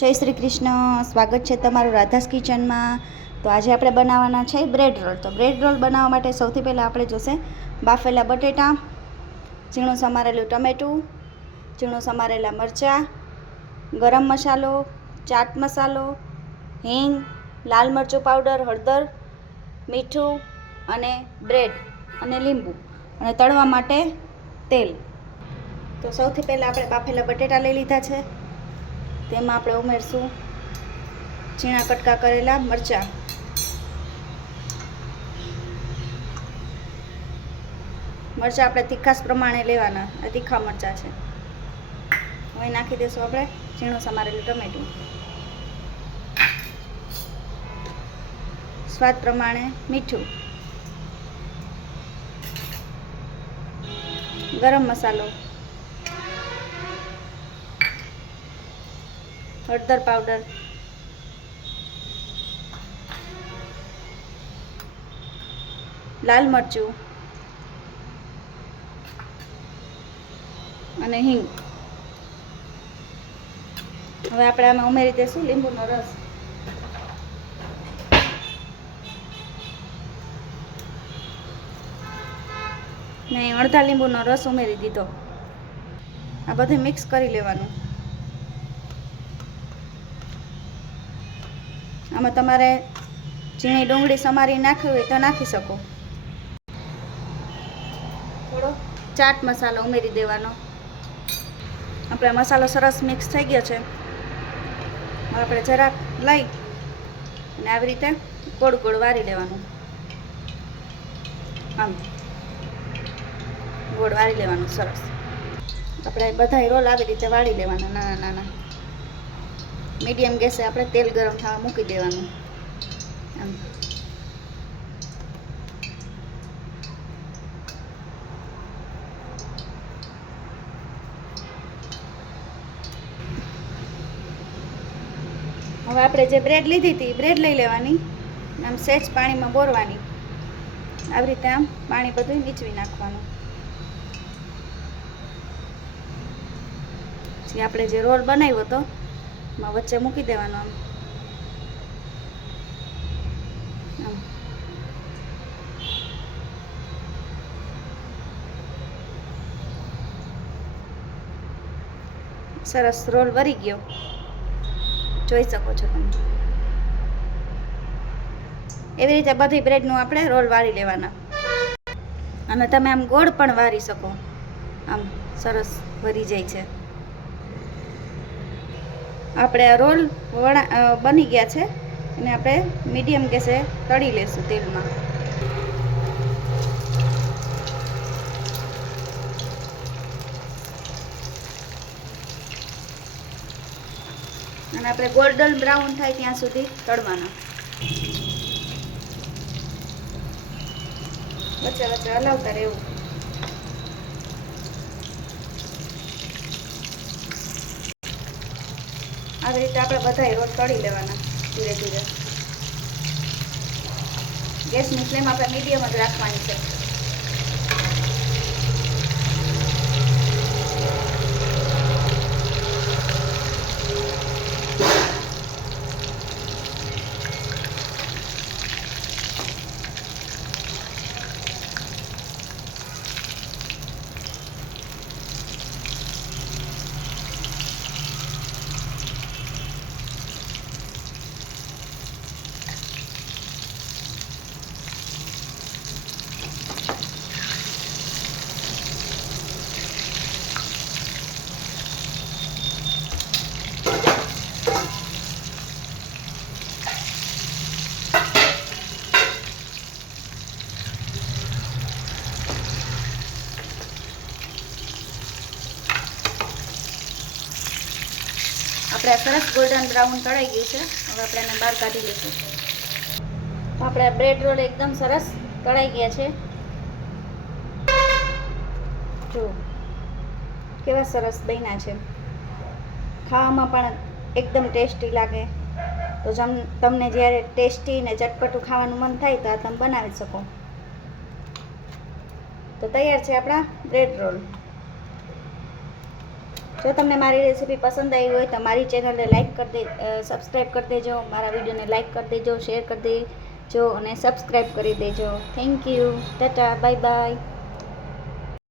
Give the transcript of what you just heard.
જય શ્રી કૃષ્ણ. સ્વાગત છે તમારું રાધાસ કિચનમાં. તો આજે આપણે બનાવવાના છે બ્રેડ રોલ. તો બ્રેડ રોલ બનાવવા માટે સૌથી પહેલાં આપણે જોશે બાફેલા બટેટા, ઝીણું સમારેલું ટમેટું, ઝીણું સમારેલા મરચાં, ગરમ મસાલો, ચાટ મસાલો, હિંગ, લાલ મરચું પાવડર, હળદર, મીઠું અને બ્રેડ અને લીંબુ અને તળવા માટે તેલ. તો સૌથી પહેલાં આપણે બાફેલા બટેટા લઈ લીધા છે. તેમાં આપણે ઉમેરશું ઝીણા કટકા કરેલા મરચાં, આપણે તીખાસ પ્રમાણે લેવાના, આ તીખા મરચાં છે. હવે નાખી દઈશું આપણે ઝીણું સમારેલું ટમેટું, સ્વાદ પ્રમાણે મીઠું, ગરમ મસાલો, હળદર પાવડર, લાલ મરચું અને હિંગ. હવે આપણે આમાં ઉમેરી દઈશું લીંબુનો રસ. મેં અડધા લીંબુનો રસ ઉમેરી દીધો. આ બધું મિક્સ કરી લેવાનું. આમાં તમારે ઝીણી ડુંગળી સમારી નાખવી હોય તો નાખી શકો. થોડો ચાટ મસાલો ઉમેરી દેવાનો. આપણે મસાલો સરસ મિક્સ થઈ ગયો છે. હવે આપણે જરાક લઈ અને આવી રીતે ગોળ ગોળ વારી લેવાનું. આમ ગોળ વારી લેવાનું સરસ. આપણે બધા રોલ આવી રીતે વાળી લેવાના નાના નાના. મીડિયમ ગેસે આપણે તેલ ગરમ થવા મૂકી દેવાનું. આમ હવે આપણે જે બ્રેડ લીધી હતી બ્રેડ લઈ લેવાની, આમ સહેજ પાણીમાં બોરવાની. આવી રીતે આમ પાણી બધું નીચવી નાખવાનું. પછી આપણે જે રોલ બનાવ્યો હતો એમાં વચ્ચે મૂકી દેવાનો. આમ સરસ રોલ વળી ગયો, જોઈ શકો છો તમે. એવી રીતે બધી બ્રેડનું આપણે રોલ વાળી લેવાના. અને તમે આમ ગોળ પણ વારી શકો. આમ સરસ વળી જાય છે. આપણે આ રોલ બની ગયા છે અને આપણે મીડિયમ ગેસે તળી લેશું તેલમાં. અને આપણે ગોલ્ડન બ્રાઉન થાય ત્યાં સુધી તળવાના. વચ્ચે વચ્ચે હલાવતા રહેવું. આવી રીતે આપણે બધા રોલ તળી લેવાના ધીરે ધીરે. ગેસની ફ્લેમ આપણે મીડિયમ જ રાખવાની છે. આપણે સરસ ગોલ્ડન બ્રાઉન તળાઈ ગયું છે. હવે આપણે એને બહાર કાઢી લઈશું. તો આપણે બ્રેડ રોલ એકદમ સરસ તળાઈ ગયા છે. જો કેવા સરસ બન્યા છે. ખાવામાં પણ એકદમ ટેસ્ટી લાગે. તો તમને જ્યારે ટેસ્ટી ને ચટપટું ખાવાનું મન થાય તો આ તમે બનાવી શકો. તો તૈયાર છે આપણા બ્રેડ રોલ. જો તમને મારી રેસીપી પસંદ આવી હોય તો મારી ચેનલને લાઈક કરી સબસ્ક્રાઈબ કરી દેજો, મારા વિડીયોને લાઈક કરી દેજો, શેર કરી દેજો અને સબસ્ક્રાઈબ કરી દેજો. Thank you. Tata, bye bye.